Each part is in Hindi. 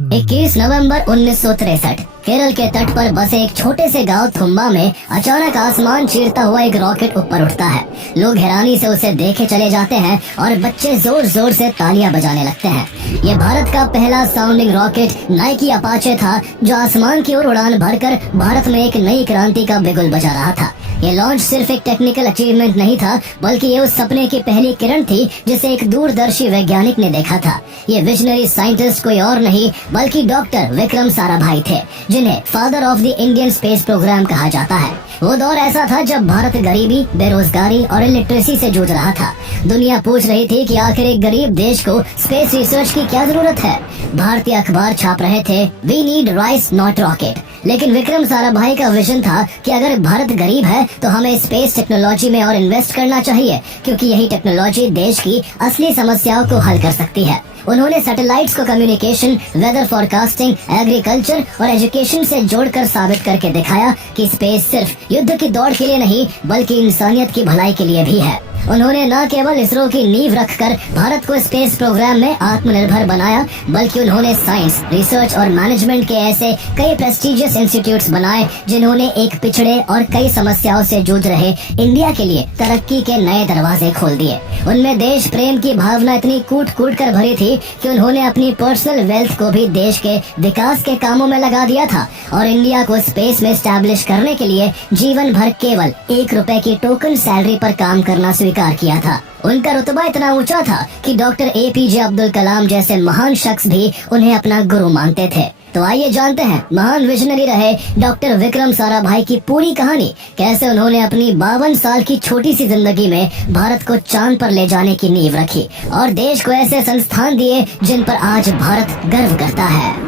21 नवंबर 1963 केरल के तट पर बसे एक छोटे से गांव थुम्बा में अचानक आसमान चीरता हुआ एक रॉकेट ऊपर उठता है। लोग हैरानी से उसे देखे चले जाते हैं और बच्चे जोर जोर से तालियां बजाने लगते हैं। ये भारत का पहला साउंडिंग रॉकेट नाइकी अपाचे था, जो आसमान की ओर उड़ान भरकर भारत में एक नई क्रांति का बिगुल बजा रहा था। ये लॉन्च सिर्फ एक टेक्निकल अचीवमेंट नहीं था, बल्कि ये उस सपने की पहली किरण थी जिसे एक दूरदर्शी वैज्ञानिक ने देखा था। ये विजनरी साइंटिस्ट कोई और नहीं बल्कि डॉक्टर विक्रम साराभाई थे, जिन्हें father of the Indian space program कहा जाता है। वो दौर ऐसा था जब भारत गरीबी, बेरोजगारी और इलिटरेसी से जूझ रहा था। दुनिया पूछ रही थी कि आखिर एक गरीब देश को स्पेस रिसर्च की क्या जरूरत है। भारतीय अखबार छाप रहे थे, we need rice not rocket. लेकिन विक्रम साराभाई का विजन था कि अगर भारत गरीब है तो हमें स्पेस टेक्नोलॉजी में और इन्वेस्ट करना चाहिए, क्योंकि यही टेक्नोलॉजी देश की असली समस्याओं को हल कर सकती है। उन्होंने सैटेलाइट्स को कम्युनिकेशन, वेदर फोरकास्टिंग, एग्रीकल्चर और एजुकेशन से जोड़कर साबित करके दिखाया कि स्पेस सिर्फ युद्ध की दौड़ के लिए नहीं बल्कि इंसानियत की भलाई के लिए भी है। उन्होंने न केवल इसरो की नींव रखकर भारत को स्पेस प्रोग्राम में आत्मनिर्भर बनाया, बल्कि उन्होंने साइंस, रिसर्च और मैनेजमेंट के ऐसे कई प्रेस्टिजियस इंस्टीट्यूट्स बनाए जिन्होंने एक पिछड़े और कई समस्याओं से जूझ रहे इंडिया के लिए तरक्की के नए दरवाजे खोल दिए। उनमें देश प्रेम की भावना इतनी कूट कूट कर भरी थी कि उन्होंने अपनी पर्सनल वेल्थ को भी देश के विकास के कामों में लगा दिया था और इंडिया को स्पेस में स्टैब्लिश करने के लिए जीवन भर केवल ₹1 की टोकन सैलरी पर काम करना स्वीकार किया था। उनका रुतबा इतना ऊंचा था कि डॉक्टर APJ अब्दुल कलाम जैसे महान शख्स भी उन्हें अपना गुरु मानते थे। तो आइए जानते हैं महान विजनरी रहे डॉक्टर विक्रम साराभाई की पूरी कहानी, कैसे उन्होंने अपनी 52 साल की छोटी सी जिंदगी में भारत को चांद पर ले जाने की नींव रखी और देश को ऐसे संस्थान दिए जिन पर आज भारत गर्व करता है।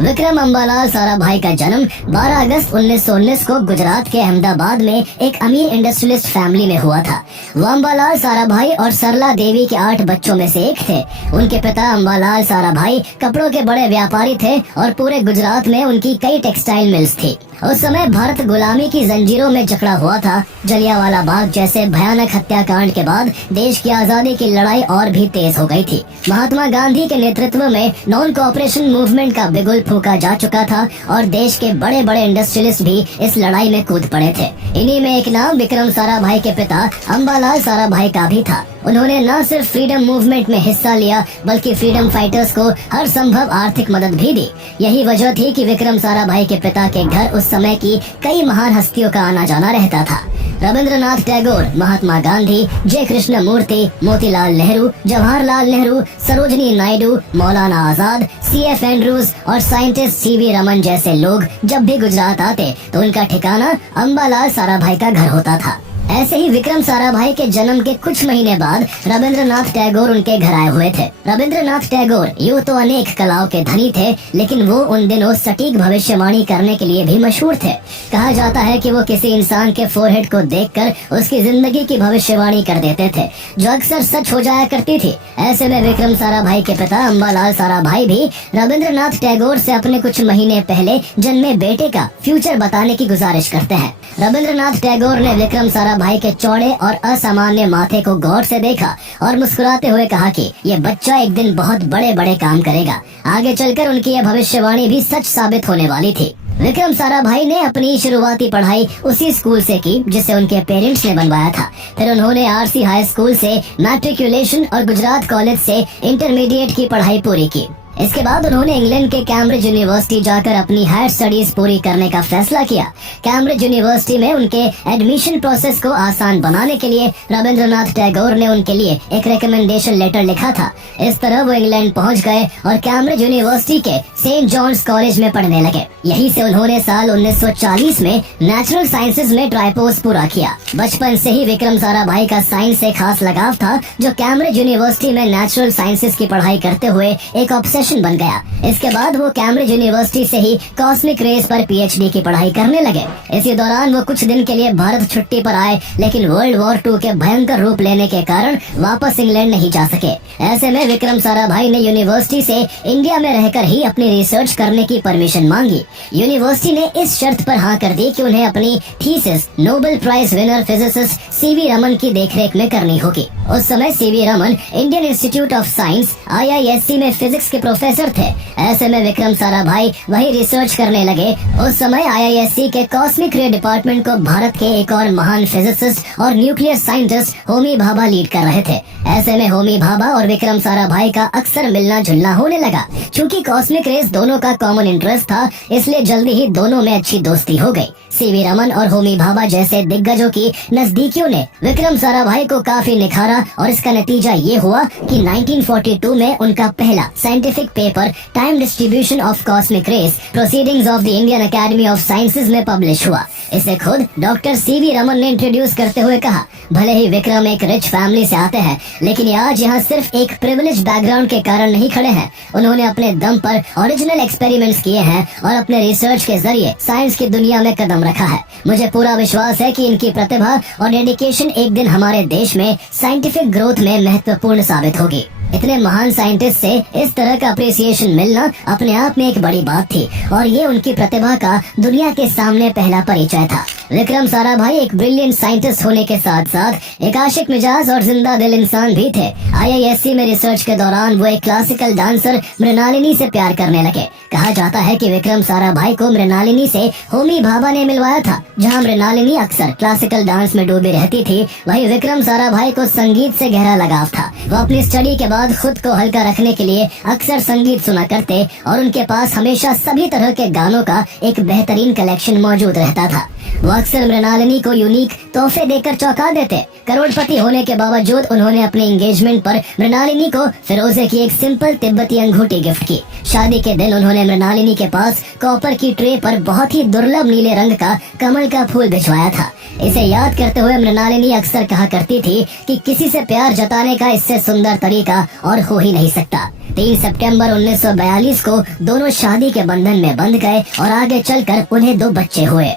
विक्रम अम्बालाल साराभाई का जन्म 12 अगस्त 1919 को गुजरात के अहमदाबाद में एक अमीर इंडस्ट्रियलिस्ट फैमिली में हुआ था। वो अम्बालाल साराभाई और सरला देवी के 8 बच्चों में से एक थे। उनके पिता अम्बालाल साराभाई कपड़ों के बड़े व्यापारी थे और पूरे गुजरात में उनकी कई टेक्सटाइल मिल्स थी। उस समय भारत गुलामी की जंजीरों में जकड़ा हुआ था। जलियांवाला बाग जैसे भयानक हत्याकांड के बाद देश की आजादी की लड़ाई और भी तेज हो गई थी। महात्मा गांधी के नेतृत्व में नॉन कोऑपरेशन मूवमेंट का बिगुल फूका जा चुका था और देश के बड़े बड़े इंडस्ट्रियलिस्ट भी इस लड़ाई में कूद पड़े थे। इन्हीं में एक नाम विक्रम साराभाई के पिता अम्बालाल साराभाई का भी था। उन्होंने न सिर्फ फ्रीडम मूवमेंट में हिस्सा लिया बल्कि फ्रीडम फाइटर्स को हर संभव आर्थिक मदद भी दी। यही वजह थी कि विक्रम साराभाई के पिता के घर उस समय की कई महान हस्तियों का आना जाना रहता था। रविंद्रनाथ टैगोर, महात्मा गांधी, जय कृष्ण मूर्ति, मोतीलाल नेहरू, जवाहरलाल नेहरू, सरोजनी नायडू, मौलाना आजाद, CF एंड्रूज और साइंटिस्ट CV रमन जैसे लोग जब भी गुजरात आते तो उनका ठिकाना अम्बालाल साराभाई का घर होता था। ऐसे ही विक्रम साराभाई के जन्म के कुछ महीने बाद रविंद्रनाथ टैगोर उनके घर आए हुए थे। रविंद्रनाथ टैगोर यूँ तो अनेक कलाओं के धनी थे, लेकिन वो उन दिनों सटीक भविष्यवाणी करने के लिए भी मशहूर थे। कहा जाता है कि वो किसी इंसान के फोरहेड को देखकर उसकी जिंदगी की भविष्यवाणी कर देते थे, जो अक्सर सच हो जाया करती थी। ऐसे में विक्रम साराभाई के पिता अम्बालाल साराभाई भी रविंद्रनाथ टैगोर से अपने कुछ महीने पहले जन्मे बेटे का फ्यूचर बताने की गुजारिश करते हैं। रविंद्रनाथ टैगोर ने विक्रम साराभाई के चौड़े और असामान्य माथे को गौर से देखा और मुस्कुराते हुए कहा कि ये बच्चा एक दिन बहुत बड़े बड़े काम करेगा। आगे चलकर उनकी यह भविष्यवाणी भी सच साबित होने वाली थी। विक्रम साराभाई ने अपनी शुरुआती पढ़ाई उसी स्कूल से की जिसे उनके पेरेंट्स ने बनवाया था। फिर उन्होंने RC हाई स्कूल से मैट्रिकुलेशन और गुजरात कॉलेज से इंटरमीडिएट की पढ़ाई पूरी की। इसके बाद उन्होंने इंग्लैंड के कैम्ब्रिज यूनिवर्सिटी जाकर अपनी हायर स्टडीज पूरी करने का फैसला किया। कैम्ब्रिज यूनिवर्सिटी में उनके एडमिशन प्रोसेस को आसान बनाने के लिए रविंद्रनाथ टैगोर ने उनके लिए एक रिकमेंडेशन लेटर लिखा था। इस तरह वो इंग्लैंड पहुंच गए और कैम्ब्रिज यूनिवर्सिटी के सेंट जॉन्स कॉलेज में पढ़ने लगे। यहीं से उन्होंने साल 1940 में नेचुरल साइंसेज में ट्राइपोस पूरा किया। बचपन से ही विक्रम साराभाई का साइंस से खास लगाव था, जो कैम्ब्रिज यूनिवर्सिटी में नेचुरल साइंसेज की पढ़ाई करते हुए एक ऑब्सेशन बन गया। इसके बाद वो कैम्ब्रिज यूनिवर्सिटी से ही कॉस्मिक रेस पर PhD की पढ़ाई करने लगे। इसी दौरान वो कुछ दिन के लिए भारत छुट्टी पर आए, लेकिन वर्ल्ड वॉर 2 के भयंकर रूप लेने के कारण वापस इंग्लैंड नहीं जा सके। ऐसे में विक्रम साराभाई ने यूनिवर्सिटी से इंडिया में रहकर ही अपनी रिसर्च करने की परमिशन मांगी। यूनिवर्सिटी ने इस शर्त पर हाँ कर दी कि उन्हें अपनी thesis Nobel prize winner physicist CV Raman की देखरेख में करनी होगी। उस समय CV Raman Indian Institute of Science IISc में फिजिक्स के प्रोफेसर थे। ऐसे में विक्रम साराभाई वही रिसर्च करने लगे। उस समय IISc के कॉस्मिक रे डिपार्टमेंट को भारत के एक और महान फिजिसिस्ट और nuclear scientist Homi Bhabha lead कर रहे थे। ऐसे में होमी भाभा और विक्रम साराभाई का अक्सर मिलना जुलना होने लगा। चूँकि कॉस्मिक रेस दोनों का कॉमन इंटरेस्ट था, इसलिए जल्दी ही दोनों में अच्छी दोस्ती हो गई। सीवी रमन और होमी भाभा जैसे दिग्गजों की नजदीकियों ने विक्रम साराभाई को काफी निखारा और इसका नतीजा ये हुआ कि 1942 में उनका पहला scientific paper time distribution of cosmic rays proceedings of the Indian academy of sciences में पब्लिश हुआ। इसे खुद डॉक्टर सीवी रमन ने इंट्रोड्यूस करते हुए कहा, भले ही विक्रम एक रिच फैमिली से आते हैं, लेकिन ये आज यहाँ सिर्फ एक प्रिविलेज बैकग्राउंड के कारण नहीं खड़े हैं। उन्होंने अपने दम पर ओरिजिनल एक्सपेरिमेंट्स किए हैं और अपने रिसर्च के जरिए साइंस की दुनिया में कदम रखा है। मुझे पूरा विश्वास है कि इनकी प्रतिभा और डेडिकेशन एक दिन हमारे देश में साइंटिफिक ग्रोथ में महत्वपूर्ण साबित होगी। इतने महान साइंटिस्ट से इस तरह का अप्रिसिएशन मिलना अपने आप में एक बड़ी बात थी और ये उनकी प्रतिभा का दुनिया के सामने पहला परिचय था। विक्रम साराभाई एक ब्रिलियंट साइंटिस्ट होने के साथ साथ एक आशिक मिजाज और जिंदा दिल इंसान भी थे। IISc में रिसर्च के दौरान वो एक क्लासिकल डांसर मृणालिनी से प्यार करने लगे। कहा जाता है कि विक्रम साराभाई को मृणालिनी से होमी भाभा ने मिलवाया था। जहां मृणालिनी अक्सर क्लासिकल डांस में डूबी रहती थी, वहीं विक्रम साराभाई को संगीत से गहरा लगाव था। वो अपनी स्टडी के बाद खुद को हल्का रखने के लिए अक्सर संगीत सुना करते और उनके पास हमेशा सभी तरह के गानों का एक बेहतरीन कलेक्शन मौजूद रहता था। वो अक्सर मृणालिनी को यूनिक तोहफे देकर चौंका देते। करोड़पति होने के बावजूद उन्होंने अपने एंगेजमेंट पर मृणालिनी को फिरोजे की एक सिंपल तिब्बती अंगूठी गिफ्ट की। शादी के दिन उन्होंने मृणालिनी के पास कॉपर की ट्रे पर बहुत ही दुर्लभ नीले रंग का कमल का फूल भिजवाया था। इसे याद करते हुए मृणालिनी अक्सर कहा करती थी कि किसी से प्यार जताने का इससे सुंदर तरीका और हो ही नहीं सकता। 3 सितंबर 1942 को दोनों शादी के बंधन में बंध गए और आगे चलकर उन्हें 2 बच्चे हुए।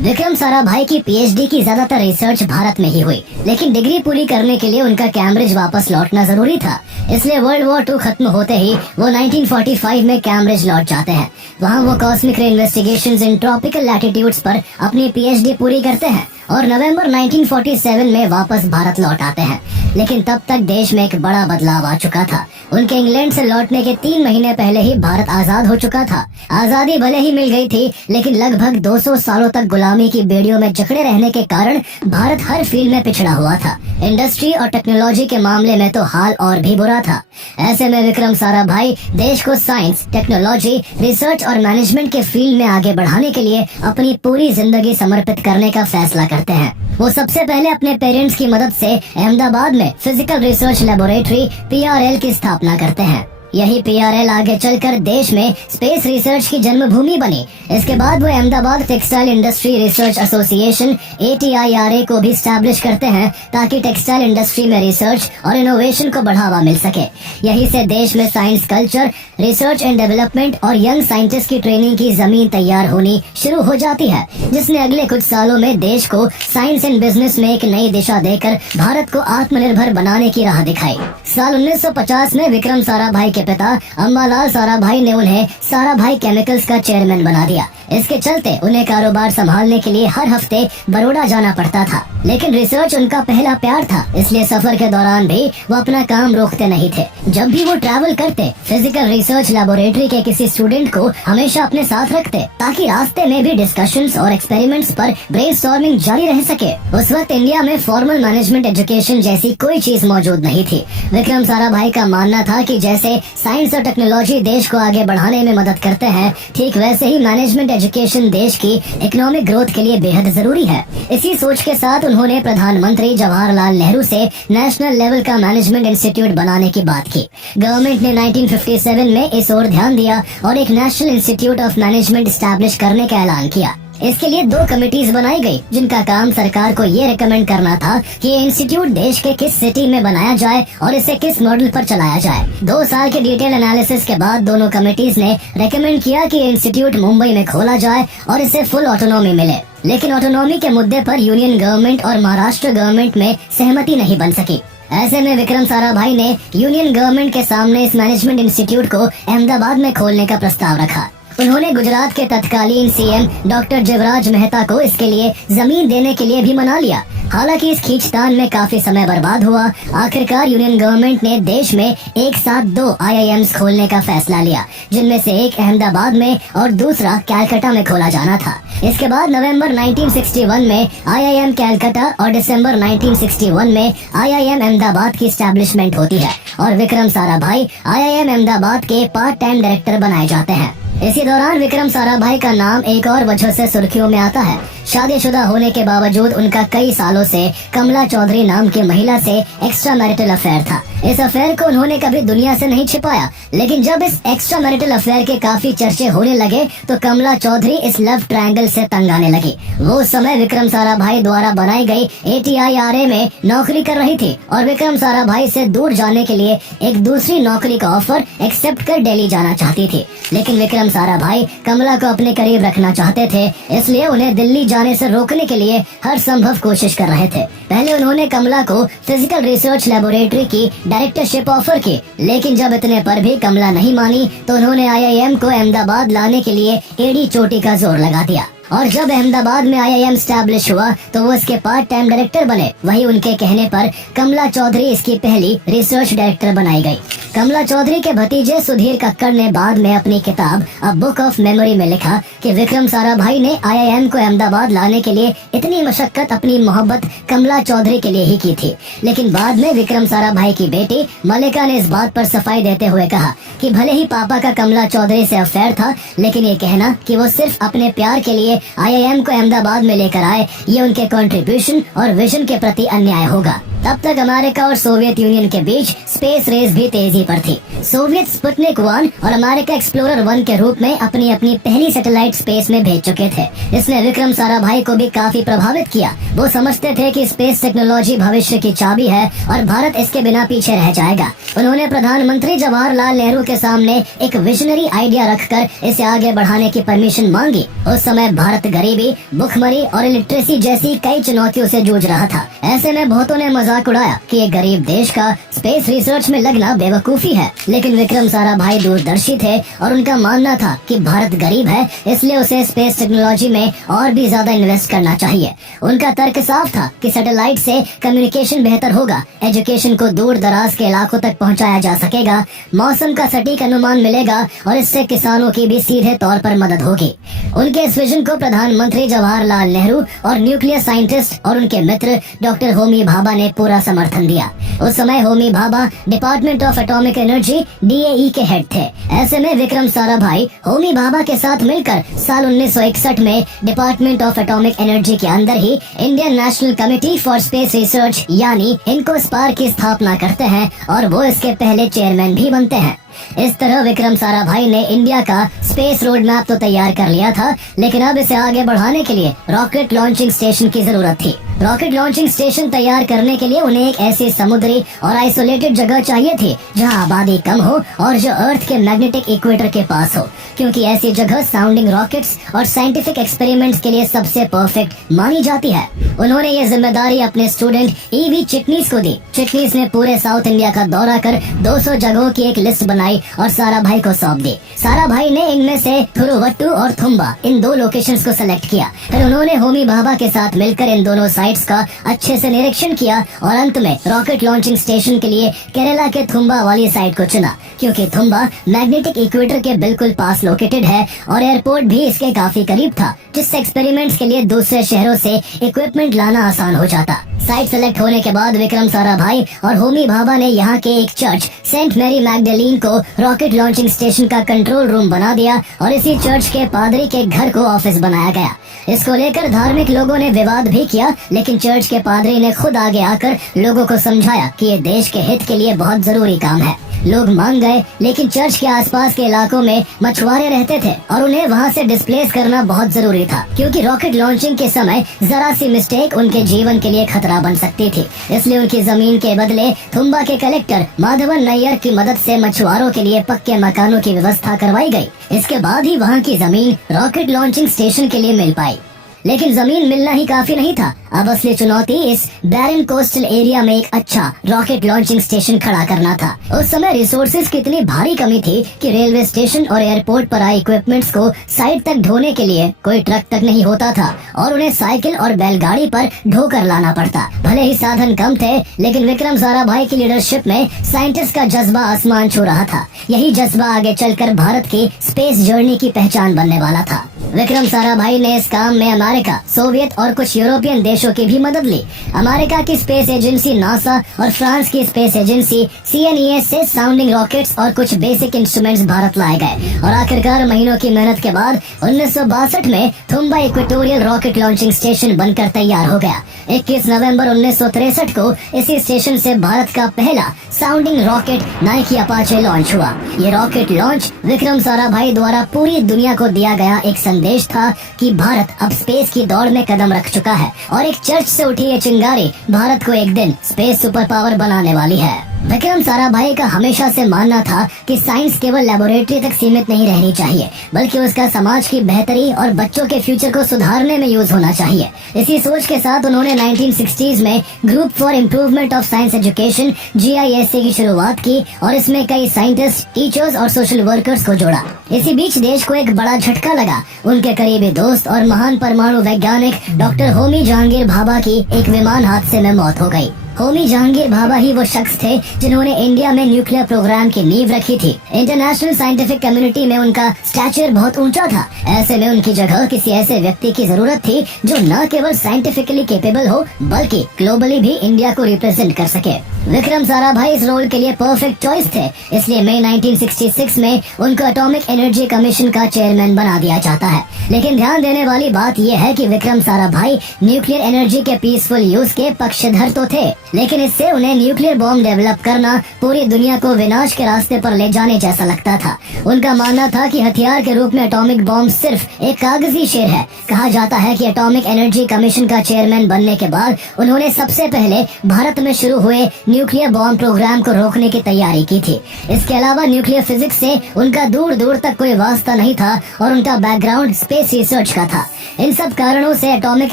विक्रम साराभाई की PhD की ज्यादातर रिसर्च भारत में ही हुई, लेकिन डिग्री पूरी करने के लिए उनका कैम्ब्रिज वापस लौटना जरूरी था। इसलिए वर्ल्ड वॉर 2 खत्म होते ही वो 1945 में कैम्ब्रिज लौट जाते हैं। वहाँ वो कॉस्मिक रे इन्वेस्टिगेशंस इन ट्रॉपिकल लैटिट्यूड्स पर अपनी PhD पूरी करते हैं और नवंबर 1947 में वापस भारत लौट आते हैं। लेकिन तब तक देश में एक बड़ा बदलाव आ चुका था। उनके इंग्लैंड से लौटने के 3 महीने पहले ही भारत आजाद हो चुका था। आजादी भले ही मिल गई थी, लेकिन लगभग 200 सालों तक गुलामी की बेड़ियों में जकड़े रहने के कारण भारत हर फील्ड में पिछड़ा हुआ था। इंडस्ट्री और टेक्नोलॉजी के मामले में तो हाल और भी बुरा था। ऐसे में विक्रम साराभाई देश को साइंस, टेक्नोलॉजी, रिसर्च और मैनेजमेंट के फील्ड में आगे बढ़ाने के लिए अपनी पूरी जिंदगी समर्पित करने का फैसला करते हैं। वो सबसे पहले अपने पेरेंट्स की मदद से अहमदाबाद में फिजिकल रिसर्च लेबोरेटरी PRL की स्थापना करते हैं। यही PRL आगे चलकर देश में स्पेस रिसर्च की जन्मभूमि बनी। इसके बाद वो Ahmedabad textile industry research association ATIRA को भी स्टैब्लिश करते हैं, ताकि टेक्सटाइल इंडस्ट्री में रिसर्च और इनोवेशन को बढ़ावा मिल सके। यहीं से देश में science culture, research and development और यंग साइंटिस्ट की ट्रेनिंग की जमीन तैयार होनी शुरू हो जाती है, जिसने अगले कुछ सालों में देश को साइंस एंड बिजनेस में एक नई दिशा देकर भारत को आत्मनिर्भर बनाने की राह दिखाई। साल 1950 में विक्रम साराभाई के पिता अम्बालाल साराभाई ने उन्हें साराभाई केमिकल्स का चेयरमैन बना दिया। इसके चलते उन्हें कारोबार संभालने के लिए हर हफ्ते बड़ौदा जाना पड़ता था। लेकिन रिसर्च उनका पहला प्यार था, इसलिए सफर के दौरान भी वो अपना काम रोकते नहीं थे। जब भी वो ट्रैवल करते, फिजिकल रिसर्च लेबोरेटरी के किसी स्टूडेंट को हमेशा अपने साथ रखते, ताकि रास्ते में भी डिस्कशंस और एक्सपेरिमेंट्स पर ब्रेनस्टॉर्मिंग जारी रह सके। उस वक्त इंडिया में फॉर्मल मैनेजमेंट एजुकेशन जैसी कोई चीज मौजूद नहीं थी। विक्रम साराभाई का मानना था कि जैसे साइंस और टेक्नोलॉजी देश को आगे बढ़ाने में मदद करते हैं, ठीक वैसे ही मैनेजमेंट एजुकेशन देश की इकोनॉमिक ग्रोथ के लिए बेहद जरूरी है। इसी सोच के साथ उन्होंने प्रधानमंत्री जवाहरलाल नेहरू से नेशनल लेवल का मैनेजमेंट इंस्टीट्यूट बनाने की बात की। गवर्नमेंट ने 1957 में इस ओर ध्यान दिया और एक national institute of management establish करने का ऐलान किया। इसके लिए 2 कमेटीज बनाई गई, जिनका काम सरकार को ये रिकमेंड करना था कि ये इंस्टीट्यूट देश के किस सिटी में बनाया जाए और इसे किस मॉडल पर चलाया जाए। 2 साल के डिटेल एनालिसिस के बाद दोनों कमेटीज ने रिकमेंड किया कि इंस्टीट्यूट मुंबई में खोला जाए और इसे फुल ऑटोनॉमी मिले। लेकिन ऑटोनॉमी के मुद्दे पर यूनियन गवर्नमेंट और महाराष्ट्र गवर्नमेंट में सहमति नहीं बन सकी। ऐसे में विक्रम साराभाई ने यूनियन गवर्नमेंट के सामने इस मैनेजमेंट इंस्टीट्यूट को अहमदाबाद में खोलने का प्रस्ताव रखा। उन्होंने गुजरात के तत्कालीन सीएम डॉक्टर जीवराज मेहता को इसके लिए जमीन देने के लिए भी मना लिया। हालांकि इस खींचतान में काफी समय बर्बाद हुआ। आखिरकार यूनियन गवर्नमेंट ने देश में एक साथ 2 IIMs खोलने का फैसला लिया, जिनमें से एक अहमदाबाद में और दूसरा कैलकाटा में खोला जाना था। इसके बाद नवंबर 1961 में IIM कैलकाटा और दिसंबर 1961 में IIM अहमदाबाद की एस्टैब्लिशमेंट होती है और विक्रम साराभाई IIM अहमदाबाद के पार्ट टाइम डायरेक्टर बनाए जाते हैं। इसी दौरान विक्रम साराभाई का नाम एक और वजह से सुर्खियों में आता है। शादीशुदा होने के बावजूद उनका कई सालों से कमला चौधरी नाम की महिला से एक्स्ट्रा मैरिटल अफेयर था। इस अफेयर को उन्होंने कभी दुनिया से नहीं छिपाया, लेकिन जब इस एक्स्ट्रा मैरिटल अफेयर के काफी चर्चे होने लगे तो कमला चौधरी इस लव ट्रायंगल से तंग आने लगी। वो उस समय विक्रम साराभाई द्वारा बनाई गई ATIRA में नौकरी कर रही थी और विक्रम साराभाई से दूर जाने के लिए एक दूसरी नौकरी का ऑफर एक्सेप्ट कर दिल्ली जाना चाहती थी। लेकिन विक्रम साराभाई कमला को अपने करीब रखना चाहते थे, इसलिए उन्हें दिल्ली जाने से रोकने के लिए हर संभव कोशिश कर रहे थे। पहले उन्होंने कमला को फिजिकल रिसर्च लेबोरेटरी की डायरेक्टरशिप ऑफर की, लेकिन जब इतने पर भी कमला नहीं मानी तो उन्होंने IIM को अहमदाबाद लाने के लिए एड़ी चोटी का जोर लगा दिया। और जब अहमदाबाद में IIM स्टैब्लिश हुआ तो वो इसके पार्ट टाइम डायरेक्टर बने। वही उनके कहने पर कमला चौधरी इसकी पहली रिसर्च डायरेक्टर बनाई गई। कमला चौधरी के भतीजे सुधीर कक्कड़ ने बाद में अपनी किताब अ बुक ऑफ मेमोरी में लिखा कि विक्रम साराभाई ने IIM को अहमदाबाद लाने के लिए इतनी मशक्कत अपनी मोहब्बत कमला चौधरी के लिए ही की थी। लेकिन बाद में विक्रम साराभाई की बेटी मलिका ने इस बात पर सफाई देते हुए कहा कि भले ही पापा का कमला चौधरी से अफेयर था, लेकिन ये कहना कि वो सिर्फ अपने प्यार के लिए IIM को अहमदाबाद में लेकर आए, ये उनके कंट्रीब्यूशन और विजन के प्रति अन्याय होगा। तब तक अमेरिका और सोवियत यूनियन के बीच स्पेस रेस भी तेजी पर थी। सोवियत स्पुतनिक 1 और अमेरिका एक्सप्लोरर 1 के रूप में अपनी अपनी पहली सैटेलाइट स्पेस में भेज चुके थे। इसने विक्रम साराभाई को भी काफी प्रभावित किया। वो समझते थे कि स्पेस टेक्नोलॉजी भविष्य की चाबी है और भारत इसके बिना पीछे रह जाएगा। उन्होंने प्रधानमंत्री जवाहरलाल नेहरू के सामने एक विजनरी आइडिया रखकर इसे आगे बढ़ाने की परमिशन मांगी। उस समय भारत गरीबी, भुखमरी और इलिटरेसी जैसी कई चुनौतियों से जूझ रहा था। ऐसे में बहुतों ने मजाक उड़ाया कि एक गरीब देश का स्पेस रिसर्च में लगना बेवकूफी है, लेकिन विक्रम साराभाई दूरदर्शी थे और उनका मानना था कि भारत गरीब है, इसलिए उसे स्पेस टेक्नोलॉजी में और भी ज्यादा इन्वेस्ट करना चाहिए। उनका तर्क साफ था कि सैटेलाइट से कम्युनिकेशन बेहतर होगा, एजुकेशन को दूर दराज के इलाकों तक पहुंचाया जा सकेगा, मौसम का सटीक अनुमान मिलेगा और इससे किसानों की भी सीधे तौर पर मदद होगी। उनके इस विजन को प्रधानमंत्री जवाहरलाल नेहरू और न्यूक्लियर साइंटिस्ट और उनके मित्र डॉक्टर होमी भाभा ने पूरा समर्थन दिया। उस समय Homi Bhabha department of atomic energy DAE के हेड थे। ऐसे में विक्रम साराभाई होमी भाभा के साथ मिलकर साल 1961 में डिपार्टमेंट ऑफ एटॉमिक एनर्जी के अंदर ही Indian National Committee for Space Research यानी इनकोस्पार की स्थापना करते हैं और वो इसके पहले चेयरमैन भी बनते हैं। इस तरह विक्रम साराभाई ने इंडिया का स्पेस रोड मैप तो तैयार कर लिया था, लेकिन अब इसे आगे बढ़ाने के लिए रॉकेट लॉन्चिंग स्टेशन की जरूरत थी। रॉकेट लॉन्चिंग स्टेशन तैयार करने के लिए उन्हें एक ऐसी समुद्री और आइसोलेटेड जगह चाहिए थी जहां आबादी कम हो और जो अर्थ के मैग्नेटिक इक्वेटर के पास हो, क्योंकि ऐसी जगह साउंडिंग रॉकेट्स और साइंटिफिक एक्सपेरिमेंट्स के लिए सबसे परफेक्ट मानी जाती है। उन्होंने ये जिम्मेदारी अपने स्टूडेंट EV चिटनीस को दी। चिटनीस ने पूरे साउथ इंडिया का दौरा कर 200 जगहों की एक लिस्ट बनाई और साराभाई को सौंप दी। साराभाई ने इनमें से थुरुवट्टू और थुम्बा इन 2 लोकेशंस को सिलेक्ट किया। फिर उन्होंने होमी भाभा के साथ मिलकर इन दोनों साइट्स का अच्छे से निरीक्षण किया और अंत में रॉकेट लॉन्चिंग स्टेशन के लिए केरला के थुम्बा वाली साइट को चुना, क्योंकि थुम्बा मैग्नेटिक इक्वेटर के बिल्कुल पास लोकेटेड है और एयरपोर्ट भी इसके काफी करीब था, जिससे एक्सपेरिमेंट्स के लिए दूसरे शहरों से इक्विपमेंट लाना आसान हो जाता। साइट सेलेक्ट होने के बाद विक्रम साराभाई और होमी भाभा ने यहाँ के एक चर्च सेंट मैरी मैगडलीन को रॉकेट लॉन्चिंग स्टेशन का कंट्रोल रूम बना दिया और इसी चर्च के पादरी के घर को ऑफिस बनाया गया। इसको लेकर धार्मिक लोगों ने विवाद भी किया, लेकिन चर्च के पादरी ने खुद आगे आकर लोगों को समझाया कि ये देश के हित के लिए बहुत जरूरी काम है। लोग मान गए, लेकिन चर्च के आसपास के इलाकों में मछुआरे रहते थे और उन्हें वहाँ से डिस्प्लेस करना बहुत जरूरी था, क्योंकि रॉकेट लॉन्चिंग के समय जरा सी मिस्टेक उनके जीवन के लिए खतरा बन सकती थी। इसलिए उनकी जमीन के बदले थुम्बा के कलेक्टर माधवन नैयर की मदद से मछुआरों के लिए पक्के मकानों की व्यवस्था करवाई गई। इसके बाद ही वहाँ की जमीन रॉकेट लॉन्चिंग स्टेशन के लिए मिल पाई। लेकिन जमीन मिलना ही काफी नहीं था। अब असली चुनौती इस बैरन कोस्टल एरिया में एक अच्छा रॉकेट लॉन्चिंग स्टेशन खड़ा करना था। उस समय रिसोर्सेज की इतनी भारी कमी थी कि रेलवे स्टेशन और एयरपोर्ट पर आए इक्विपमेंट्स को साइड तक ढोने के लिए कोई ट्रक तक नहीं होता था और उन्हें साइकिल और बैलगाड़ी पर ढोकर लाना पड़ता। भले ही साधन कम थे, लेकिन विक्रम साराभाई की लीडरशिप में साइंटिस्ट का जज्बा आसमान छू रहा था। यही जज्बा आगे चलकर भारत की स्पेस जर्नी की पहचान बनने वाला था। विक्रम साराभाई ने इस काम में अमेरिका, सोवियत और कुछ यूरोपियन देशों की भी मदद ली। अमेरिका की स्पेस एजेंसी नासा और फ्रांस की स्पेस एजेंसी CNES से साउंडिंग रॉकेट्स और कुछ बेसिक इंस्ट्रूमेंट्स भारत लाए गए और आखिरकार महीनों की मेहनत के बाद 1962 में Thumba equatorial rocket launching station बनकर तैयार हो गया। 21 नवंबर 1963 को इसी स्टेशन से भारत का पहला sounding rocket Nike Apache launch हुआ। ये रॉकेट लॉन्च विक्रम साराभाई द्वारा पूरी दुनिया को दिया गया एक संदेश था कि भारत अब स्पेस की दौड़ में कदम रख चुका है और एक चर्च से उठी ये चिंगारी भारत को एक दिन स्पेस सुपर पावर बनाने वाली है। विक्रम साराभाई का हमेशा से मानना था कि साइंस केवल लेबोरेटरी तक सीमित नहीं रहनी चाहिए, बल्कि उसका समाज की बेहतरी और बच्चों के फ्यूचर को सुधारने में यूज होना चाहिए। इसी सोच के साथ उन्होंने 1960s में group for improvement of science education GISA की शुरुआत की और इसमें कई साइंटिस्ट, टीचर्स और सोशल वर्कर्स को जोड़ा। इसी बीच देश को एक बड़ा झटका लगा। उनके करीबी दोस्त और महान परमाणु वैज्ञानिक डॉक्टर होमी जहांगीर भाभा की एक विमान हादसे में मौत हो गई। होमी जहांगीर भाभा ही वो शख्स थे जिन्होंने इंडिया में न्यूक्लियर प्रोग्राम की नींव रखी थी। इंटरनेशनल साइंटिफिक कम्युनिटी में उनका स्टैचर बहुत ऊंचा था। ऐसे में उनकी जगह किसी ऐसे व्यक्ति की जरूरत थी जो न केवल साइंटिफिकली कैपेबल हो, बल्कि ग्लोबली भी इंडिया को रिप्रेजेंट कर सके। विक्रम साराभाई इस रोल के लिए परफेक्ट चॉइस थे, इसलिए मई 1966 में उनको एटॉमिक एनर्जी कमीशन का चेयरमैन बना दिया जाता है। लेकिन ध्यान देने वाली बात यह है कि विक्रम साराभाई न्यूक्लियर एनर्जी के पीसफुल यूज के पक्षधर तो थे, लेकिन इससे उन्हें न्यूक्लियर बॉम्ब डेवलप करना पूरी दुनिया को विनाश के रास्ते पर ले जाने जैसा लगता था। उनका मानना था कि हथियार के रूप में एटॉमिक बॉम्ब सिर्फ एक कागजी शेर है। कहा जाता है कि एटॉमिक एनर्जी कमीशन का चेयरमैन बनने के बाद उन्होंने सबसे पहले भारत में शुरू हुए न्यूक्लियर बॉम्ब प्रोग्राम को रोकने की तैयारी की थी। इसके अलावा न्यूक्लियर फिजिक्स से उनका दूर दूर तक कोई वास्ता नहीं था और उनका बैकग्राउंड स्पेस रिसर्च का था। इन सब कारणों से एटॉमिक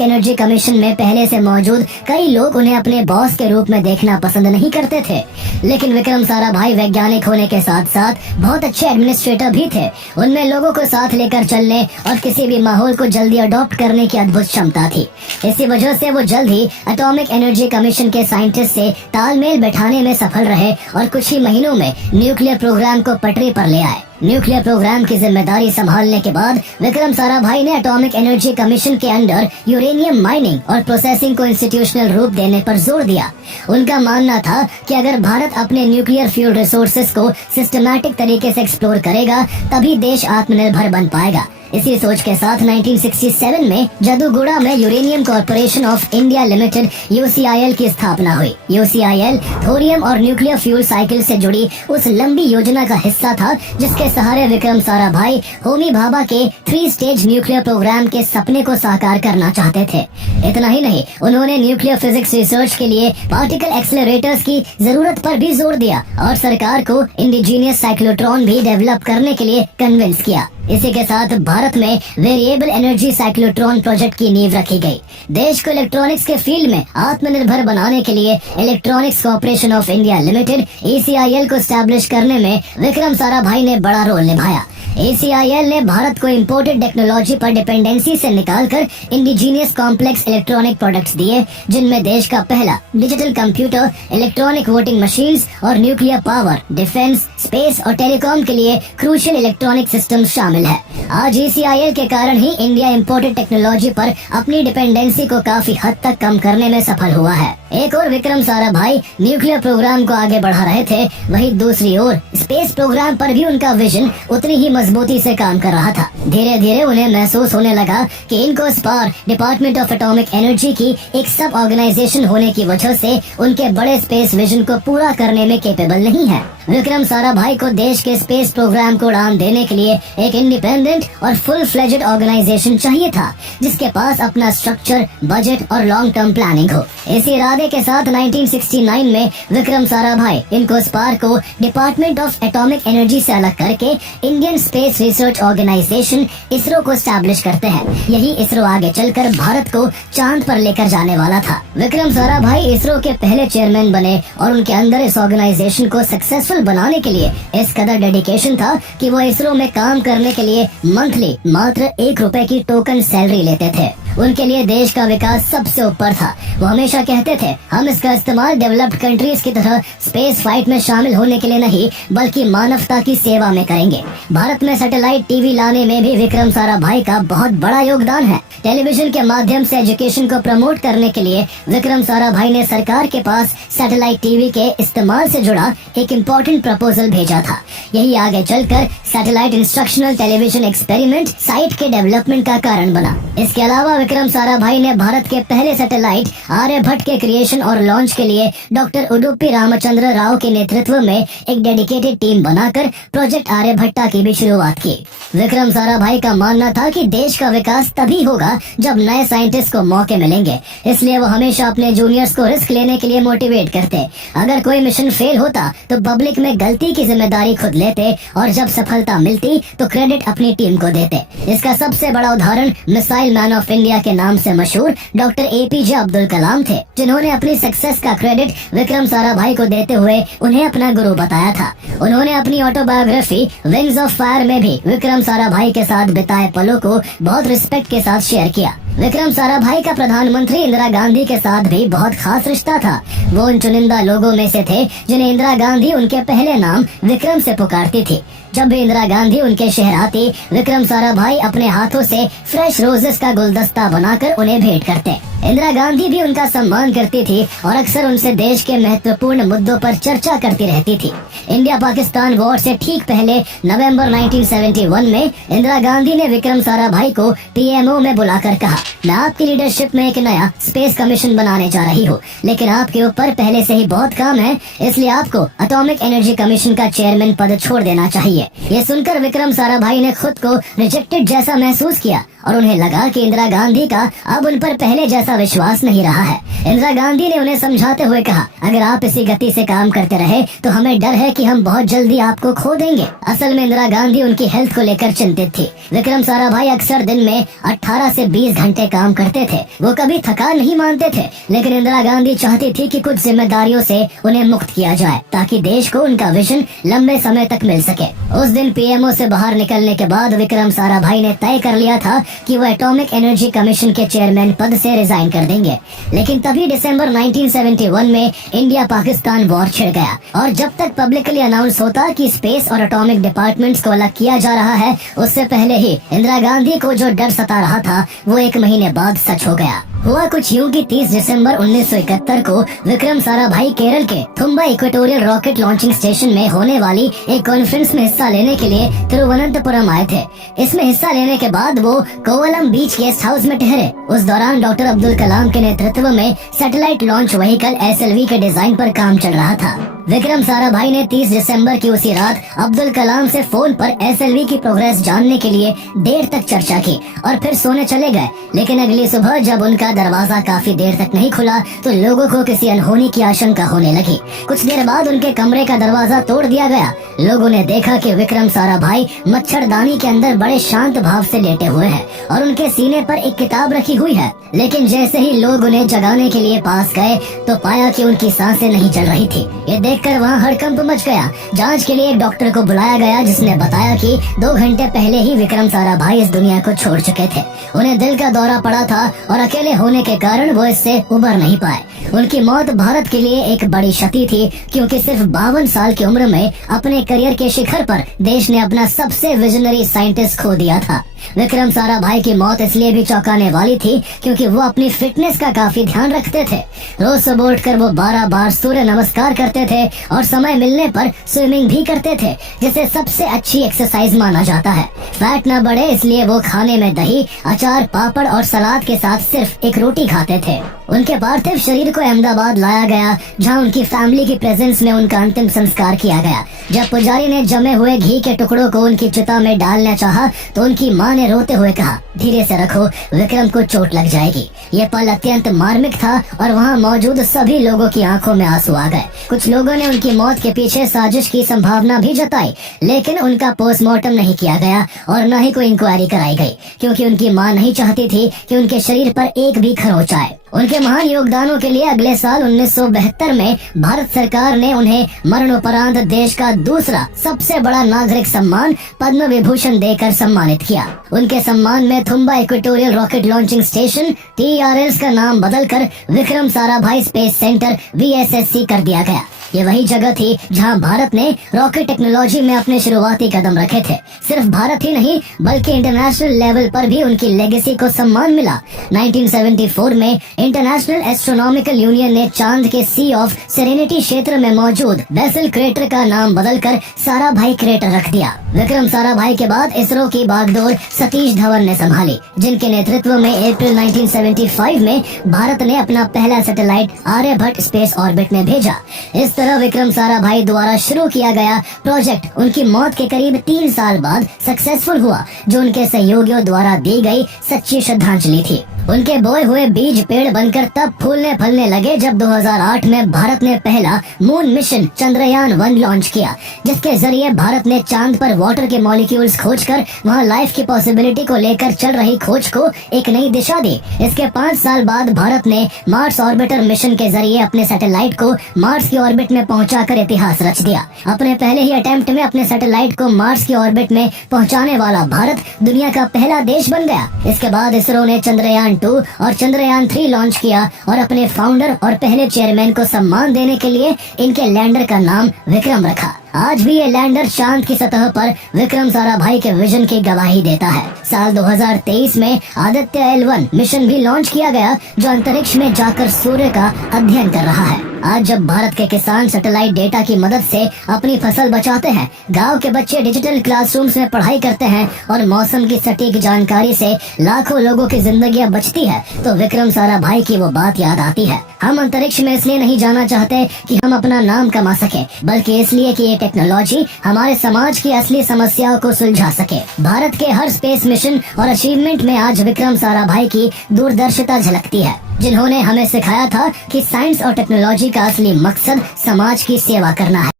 एनर्जी कमीशन में पहले से मौजूद कई लोग उन्हें अपने बॉस के रूप में देखना पसंद नहीं करते थे। लेकिन विक्रम साराभाई वैज्ञानिक होने के साथ साथ बहुत अच्छे एडमिनिस्ट्रेटर भी थे। उनमें लोगों को साथ लेकर चलने और किसी भी माहौल को जल्दी अडॉप्ट करने की अद्भुत क्षमता थी। इसी वजह से वो जल्द ही एटॉमिक एनर्जी कमीशन के साइंटिस्ट से तालमेल बैठाने में सफल रहे और कुछ ही महीनों में न्यूक्लियर प्रोग्राम को पटरी पर ले आए। न्यूक्लियर प्रोग्राम की जिम्मेदारी संभालने के बाद विक्रम साराभाई ने एटॉमिक एनर्जी कमीशन के अंडर यूरेनियम माइनिंग और प्रोसेसिंग को इंस्टीट्यूशनल रूप देने पर जोर दिया। उनका मानना था कि अगर भारत अपने न्यूक्लियर फ्यूल रिसोर्सेज को सिस्टमैटिक तरीके से एक्सप्लोर करेगा, तभी देश आत्मनिर्भर बन पाएगा। इसी सोच के साथ 1967 में जादूगुड़ा में uranium corporation of India limited UCIL की स्थापना हुई। UCIL थोरियम और न्यूक्लियर फ्यूल साइकिल से जुड़ी उस लंबी योजना का हिस्सा था जिसके सहारे विक्रम साराभाई होमी भाभा के 3 स्टेज न्यूक्लियर प्रोग्राम के सपने को साकार करना चाहते थे। इतना ही नहीं, उन्होंने न्यूक्लियर फिजिक्स रिसर्च के लिए पार्टिकल एक्सेलरेटर्स की जरूरत पर भी जोर दिया और सरकार को इंडिजीनियस साइक्लोट्रॉन भी डेवलप करने के लिए कन्विंस किया। इसी के साथ भारत में वेरिएबल एनर्जी साइक्लोट्रॉन प्रोजेक्ट की नींव रखी गई। देश को इलेक्ट्रॉनिक्स के फील्ड में आत्मनिर्भर बनाने के लिए electronics corporation of India limited ECIL को स्टैब्लिश करने में विक्रम साराभाई ने बड़ा रोल निभाया। ECIL ने भारत को इम्पोर्टेड टेक्नोलॉजी पर डिपेंडेंसी से निकालकर इंडिजीनियस कॉम्प्लेक्स इलेक्ट्रॉनिक प्रोडक्ट्स दिए, जिनमें देश का पहला digital computer, electronic voting machines और न्यूक्लियर पावर, डिफेंस, स्पेस और टेलीकॉम के लिए क्रूशियल इलेक्ट्रॉनिक सिस्टम शामिल है। आज ECIL के कारण ही इंडिया इम्पोर्टेड टेक्नोलॉजी पर अपनी डिपेंडेंसी को काफी हद तक कम करने में सफल हुआ है। एक और विक्रम साराभाई न्यूक्लियर प्रोग्राम को आगे बढ़ा रहे थे, वहीं दूसरी ओर स्पेस प्रोग्राम पर भी उनका विजन उतनी ही मजबूती से काम कर रहा था। धीरे धीरे उन्हें महसूस होने लगा कि INCOSPAR department of atomic energy की एक सब ऑर्गेनाइजेशन होने की वजह से उनके बड़े स्पेस विजन को पूरा करने में कैपेबल नहीं है। विक्रम साराभाई को देश के स्पेस प्रोग्राम को उड़ान देने के लिए एक इंडिपेंडेंट और फुल फ्लेजेड ऑर्गेनाइजेशन चाहिए था, जिसके पास अपना स्ट्रक्चर, बजट और लॉन्ग टर्म प्लानिंग हो। इसी इरादे के साथ 1969 में विक्रम साराभाई इनकोस्पार को डिपार्टमेंट ऑफ एटॉमिक एनर्जी से अलग करके Indian Space Research Organisation ISRO को स्टैब्लिश करते हैं। यही इसरो आगे चलकर भारत को चांद पर लेकर जाने वाला था। विक्रम साराभाई इसरो के पहले चेयरमैन बने और उनके अंदर इस ऑर्गेनाइजेशन को सक्सेसफुल बनाने के लिए इस कदर डेडिकेशन था कि वो इसरो में काम करने के लिए मंथली मात्र ₹1 की टोकन सैलरी लेते थे। उनके लिए देश का विकास सबसे ऊपर था। वो हमेशा कहते थे, हम इसका इस्तेमाल डेवलप्ड कंट्रीज की तरह स्पेस फाइट में शामिल होने के लिए नहीं, बल्कि मानवता की सेवा में करेंगे। भारत में सैटेलाइट टीवी लाने में भी विक्रम साराभाई का बहुत बड़ा योगदान है। टेलीविजन के माध्यम से एजुकेशन को प्रमोट करने के लिए विक्रम साराभाई ने सरकार के पास सैटेलाइट टीवी के इस्तेमाल से जुड़ा एक इम्पोर्टेंट प्रपोजल भेजा था। यही आगे चलकर satellite instructional television experiment site के डेवलपमेंट का कारण बना। इसके अलावा विक्रम साराभाई ने भारत के पहले सैटेलाइट आर्यभट्ट के क्रिएशन और लॉन्च के लिए डॉक्टर उडुपी रामचंद्र राव के नेतृत्व में एक डेडिकेटेड टीम बनाकर प्रोजेक्ट आर्यभट्टा की भी शुरुआत की। विक्रम साराभाई का मानना था कि देश का विकास तभी होगा जब नए साइंटिस्ट को मौके मिलेंगे, इसलिए वो हमेशा अपने जूनियर्स को रिस्क लेने के लिए मोटिवेट करते। अगर कोई मिशन फेल होता तो पब्लिक में गलती की जिम्मेदारी खुद लेते और जब सफलता मिलती तो क्रेडिट अपनी टीम को देते। इसका सबसे बड़ा उदाहरण मिसाइल मैन ऑफ इंडिया के नाम से मशहूर डॉक्टर APJ अब्दुल कलाम थे, जिन्होंने अपनी सक्सेस का क्रेडिट विक्रम साराभाई को देते हुए उन्हें अपना गुरु बताया था। उन्होंने अपनी ऑटोबायोग्राफी विंग्स ऑफ फायर में भी विक्रम साराभाई के साथ बिताए पलों को बहुत रिस्पेक्ट के साथ शेयर किया। विक्रम साराभाई का प्रधानमंत्री इंदिरा गांधी के साथ भी बहुत खास रिश्ता था। वो उन चुनिंदा लोगों में से थे जिन्हें इंदिरा गांधी उनके पहले नाम विक्रम से पुकारती थी। जब भी इंदिरा गांधी उनके शहर आती, विक्रम साराभाई अपने हाथों से फ्रेश रोजेस का गुलदस्ता बनाकर उन्हें भेंट करते। इंदिरा गांधी भी उनका सम्मान करती थी और अक्सर उनसे देश के महत्वपूर्ण मुद्दों पर चर्चा करती रहती थी। इंडिया पाकिस्तान वॉर से ठीक पहले नवंबर 1971 में इंदिरा गांधी ने विक्रम साराभाई को PMO में बुलाकर कहा, मैं आपकी लीडरशिप में एक नया स्पेस कमीशन बनाने जा रही हूँ, लेकिन आपके ऊपर पहले से ही बहुत काम है, इसलिए आपको एटॉमिक एनर्जी कमीशन का चेयरमैन पद छोड़ देना चाहिए। ये सुनकर विक्रम साराभाई ने खुद को रिजेक्टेड जैसा महसूस किया और उन्हें लगा कि इंदिरा गांधी का अब उन पर पहले जैसा विश्वास नहीं रहा है। इंदिरा गांधी ने उन्हें समझाते हुए कहा, अगर आप इसी गति से काम करते रहे तो हमें डर है कि हम बहुत जल्दी आपको खो देंगे। असल में इंदिरा गांधी उनकी हेल्थ को लेकर चिंतित थी। विक्रम साराभाई अक्सर दिन में 18 से 20 घंटे काम करते थे। वो कभी थकान नहीं मानते थे, लेकिन इंदिरा गांधी चाहती थी कि कुछ जिम्मेदारियों से उन्हें मुक्त किया जाए ताकि देश को उनका विजन लंबे समय तक मिल सके। उस दिन PMO से बाहर निकलने के बाद विक्रम साराभाई ने तय कर लिया था कि वो एटॉमिक एनर्जी कमीशन के चेयरमैन पद से रिजाइन कर देंगे। लेकिन तभी दिसंबर 1971 में इंडिया पाकिस्तान वॉर छिड़ गया और जब तक पब्लिकली अनाउंस होता कि स्पेस और एटॉमिक डिपार्टमेंट्स को अलग किया जा रहा है, उससे पहले ही इंदिरा गांधी को जो डर सता रहा था वो 1 महीने बाद सच हो गया। हुआ कुछ यूं कि 30 दिसंबर 1971 को विक्रम साराभाई केरल के Thumba equatorial rocket launching station में होने वाली एक कॉन्फ्रेंस में हिस्सा लेने के लिए तिरुवनंतपुरम आए थे। इसमें हिस्सा लेने के बाद वो कोवलम बीच गेस्ट हाउस में ठहरे। उस दौरान डॉक्टर अब्दुल कलाम के नेतृत्व में सैटेलाइट लॉन्च व्हीकल SLV के डिजाइन पर काम चल रहा था। विक्रम साराभाई ने 30 दिसंबर की उसी रात अब्दुल कलाम से फोन पर SLV की प्रोग्रेस जानने के लिए देर तक चर्चा की और फिर सोने चले गए। लेकिन अगली सुबह जब उनका दरवाजा काफी देर तक नहीं खुला तो लोगों को किसी अनहोनी की आशंका होने लगी। कुछ देर बाद उनके कमरे का दरवाजा तोड़ दिया गया। लोगों ने देखा कि विक्रम साराभाई मच्छरदानी के अंदर बड़े शांत भाव से लेटे हुए हैं और उनके सीने पर एक किताब रखी हुई है। लेकिन जैसे ही लोग उन्हें जगाने के लिए पास गए तो पाया कि उनकी सांसें नहीं चल रही थी। ये देखकर वहाँ हड़कंप मच गया। जांच के लिए एक डॉक्टर को बुलाया गया जिसने बताया कि 2 घंटे पहले ही विक्रम साराभाई इस दुनिया को छोड़ चुके थे। उन्हें दिल का दौरा पड़ा था और अकेले होने के कारण वो इससे उबर नहीं पाए। उनकी मौत भारत के लिए एक बड़ी क्षति थी, क्योंकि सिर्फ 52 साल की उम्र में अपने करियर के शिखर पर देश ने अपना सबसे विजनरी साइंटिस्ट खो दिया था। विक्रम साराभाई की मौत इसलिए भी चौंकाने वाली थी क्योंकि वो अपनी फिटनेस का काफी ध्यान रखते थे। रोज सुबह उठकर वो 12 बार सूर्य नमस्कार करते थे और समय मिलने पर स्विमिंग भी करते थे, जिसे सबसे अच्छी एक्सरसाइज माना जाता है। फैट न बढ़े इसलिए वो खाने में दही, अचार, पापड़ और सलाद के साथ सिर्फ एक रोटी खाते थे। उनके पार्थिव शरीर को अहमदाबाद लाया गया, जहां उनकी फैमिली की प्रेजेंस में उनका अंतिम संस्कार किया गया। जब पुजारी ने जमे हुए घी के टुकड़ों को उनकी चिता में डालना चाहा तो उनकी मां ने रोते हुए कहा, धीरे से रखो, विक्रम को चोट लग जाएगी। ये पल अत्यंत मार्मिक था और वहाँ मौजूद सभी लोगों की आंखों में आंसू आ गए। कुछ लोगों ने उनकी मौत के पीछे साजिश की संभावना भी जताई, लेकिन उनका पोस्टमार्टम नहीं किया गया और न ही कोई इंक्वायरी कराई गई, क्योंकि उनकी मां नहीं चाहती थी कि उनके शरीर पर एक भी खरोंच आए। उनके महान योगदानों के लिए अगले साल 1972 में भारत सरकार ने उन्हें मरणोपरांत देश का दूसरा सबसे बड़ा नागरिक सम्मान पद्म विभूषण देकर सम्मानित किया। उनके सम्मान में Thumba equatorial rocket launching station TRLs का नाम बदलकर Vikram Sarabhai space centre VSSC कर दिया गया। ये वही जगह थी जहां भारत ने रॉकेट टेक्नोलॉजी में अपने शुरुआती कदम रखे थे। सिर्फ भारत ही नहीं बल्कि इंटरनेशनल लेवल पर भी उनकी लेगेसी को सम्मान मिला। 1974 में इंटरनेशनल एस्ट्रोनॉमिकल यूनियन ने चांद के सी ऑफ सेरेनिटी क्षेत्र में मौजूद बेसल क्रेटर का नाम बदलकर साराभाई क्रेटर रख दिया। विक्रम साराभाई के बाद इसरो की बागडोर सतीश धवन ने संभाली, जिनके नेतृत्व में अप्रैल 1975 में भारत ने अपना पहला सैटेलाइट आर्यभट्ट स्पेस ऑर्बिट में भेजा। इस तरह विक्रम साराभाई द्वारा शुरू किया गया प्रोजेक्ट उनकी मौत के करीब 3 साल बाद सक्सेसफुल हुआ, जो उनके सहयोगियों द्वारा दी गई सच्ची श्रद्धांजलि थी। उनके बोए हुए बीज पेड़ बनकर तब फूलने फलने लगे जब 2008 में भारत ने पहला मून मिशन चंद्रयान 1 लॉन्च किया, जिसके जरिए भारत ने चांद पर वाटर के मॉलिक्यूल्स खोजकर वहां लाइफ की पॉसिबिलिटी को लेकर चल रही खोज को एक नई दिशा दी। इसके 5 साल बाद भारत ने मार्स ऑर्बिटर मिशन के जरिए अपने सैटेलाइट को मार्स की ऑर्बिट में पहुंचाकर इतिहास रच दिया। अपने पहले ही अटेम्प्ट में अपने सैटेलाइट को मार्स की ऑर्बिट में पहुंचाने वाला भारत दुनिया का पहला देश बन गया। इसके बाद इसरो ने चंद्रयान 2 और चंद्रयान 3 लॉन्च किया और अपने फाउंडर और पहले चेयरमैन को सम्मान देने के लिए इनके लैंडर का नाम विक्रम रखा। आज भी ये लैंडर चांद की सतह पर विक्रम साराभाई के विजन की गवाही देता है। साल 2023 में आदित्य L1 मिशन भी लॉन्च किया गया, जो अंतरिक्ष में जाकर सूर्य का अध्ययन कर रहा है। आज जब भारत के किसान सैटेलाइट डेटा की मदद से अपनी फसल बचाते हैं, गांव के बच्चे डिजिटल क्लासरूम्स में पढ़ाई करते हैं और मौसम की सटीक जानकारी से लाखों लोगों की जिंदगियां बचती है, तो विक्रम साराभाई की वो बात याद आती है। हम अंतरिक्ष में इसलिए नहीं जाना चाहते कि हम अपना नाम कमा सके, बल्कि इसलिए कि ये टेक्नोलॉजी हमारे समाज की असली समस्याओं को सुलझा सके। भारत के हर स्पेस मिशन और अचीवमेंट में आज विक्रम साराभाई की दूरदर्शिता झलकती है, जिन्होंने हमें सिखाया था कि साइंस और टेक्नोलॉजी का असली मकसद समाज की सेवा करना है।